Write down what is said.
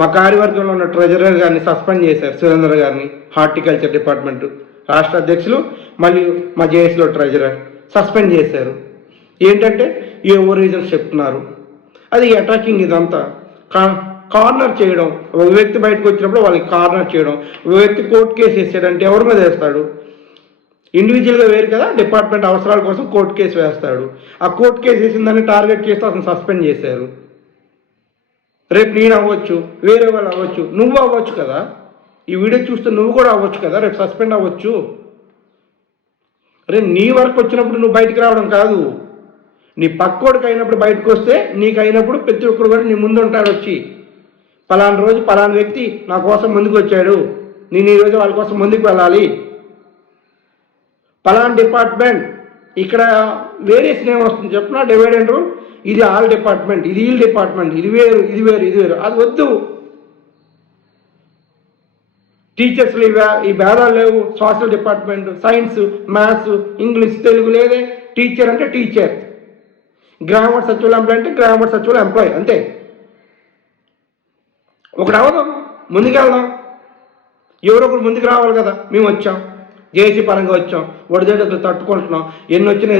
మా కార్యవర్గంలో ఉన్న ట్రెజరర్ గారిని సస్పెండ్ చేశారు, సురేంద్ర గారిని, హార్టికల్చర్ డిపార్ట్మెంట్ రాష్ట్ర అధ్యక్షులు మరియు మా జేఏసీలో ట్రెజరర్ సస్పెండ్ చేశారు. ఏంటంటే ఏవో రీజన్స్ చెప్తున్నారు. అది అటాకింగ్, ఇదంతా కార్నర్ చేయడం. ఒక వ్యక్తి బయటకు వచ్చినప్పుడు వాళ్ళకి కార్నర్ చేయడం. ఒక వ్యక్తి కోర్టు కేసు వేసాడంటే ఎవరి మీద వేస్తాడు? ఇండివిజువల్గా వేరు కదా, డిపార్ట్మెంట్ అవసరాల కోసం కోర్టు కేసు వేస్తాడు. ఆ కోర్టు కేసు వేసిందని టార్గెట్ చేస్తే అతను సస్పెండ్ చేశారు. రేపు నేను అవ్వచ్చు, వేరే వాళ్ళు అవ్వచ్చు, నువ్వు అవ్వచ్చు కదా. ఈ వీడియో చూస్తే నువ్వు కూడా అవ్వచ్చు కదా, రేపు సస్పెండ్ అవ్వచ్చు. రేపు నీ వరకు వచ్చినప్పుడు నువ్వు బయటకు రావడం కాదు, నీ పక్కోడికి అయినప్పుడు బయటకు వస్తే నీకు అయినప్పుడు ప్రతి ఒక్కరు కూడా నీ ముందు ఉంటాడు వచ్చి, పలానా రోజు పలానా వ్యక్తి నా కోసం ముందుకు వచ్చాడు, నేను ఈరోజు వాళ్ళ కోసం ముందుకు వెళ్ళాలి. పలానా డిపార్ట్మెంట్ ఇక్కడ వేరియేషన్ ఏమొస్తుంది చెప్పిన, డివైడ్ అండ్ రూల్. ఇది ఆల్ డిపార్ట్మెంట్, ఇది వీళ్ళ డిపార్ట్మెంట్, ఇది వేరు ఇది వేరు ఇది వేరు, అది వద్దు. టీచర్స్లో ఈ భేదాలు లేవు. Social department, science, maths, English, Telugu లేదే. టీచర్ అంటే టీచర్, గ్రామర్ సచివాలయం ఎంప్లాయ్ అంటే గ్రామర్ సచివాలయం ఎంప్లాయ్, అంతే. ఒకటి అవదాం, ముందుకెళ్దాం. ఎవరొకరు ముందుకు రావాలి కదా. మేము వచ్చాం, జేఏసీ పరంగా వచ్చాం, ఒడిదొడుకులు తట్టుకుంటున్నాం. ఎన్ని వచ్చినా